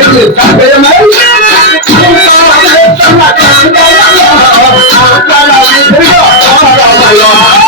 Thank you.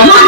I'm not.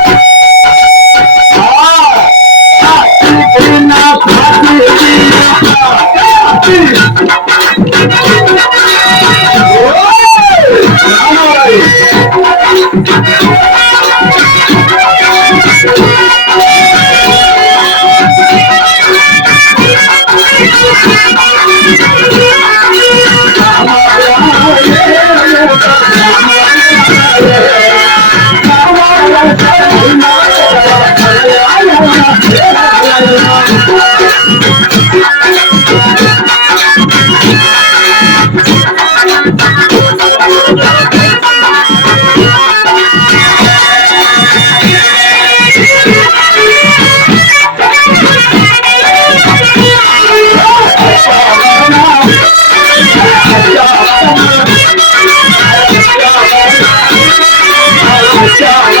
Yeah.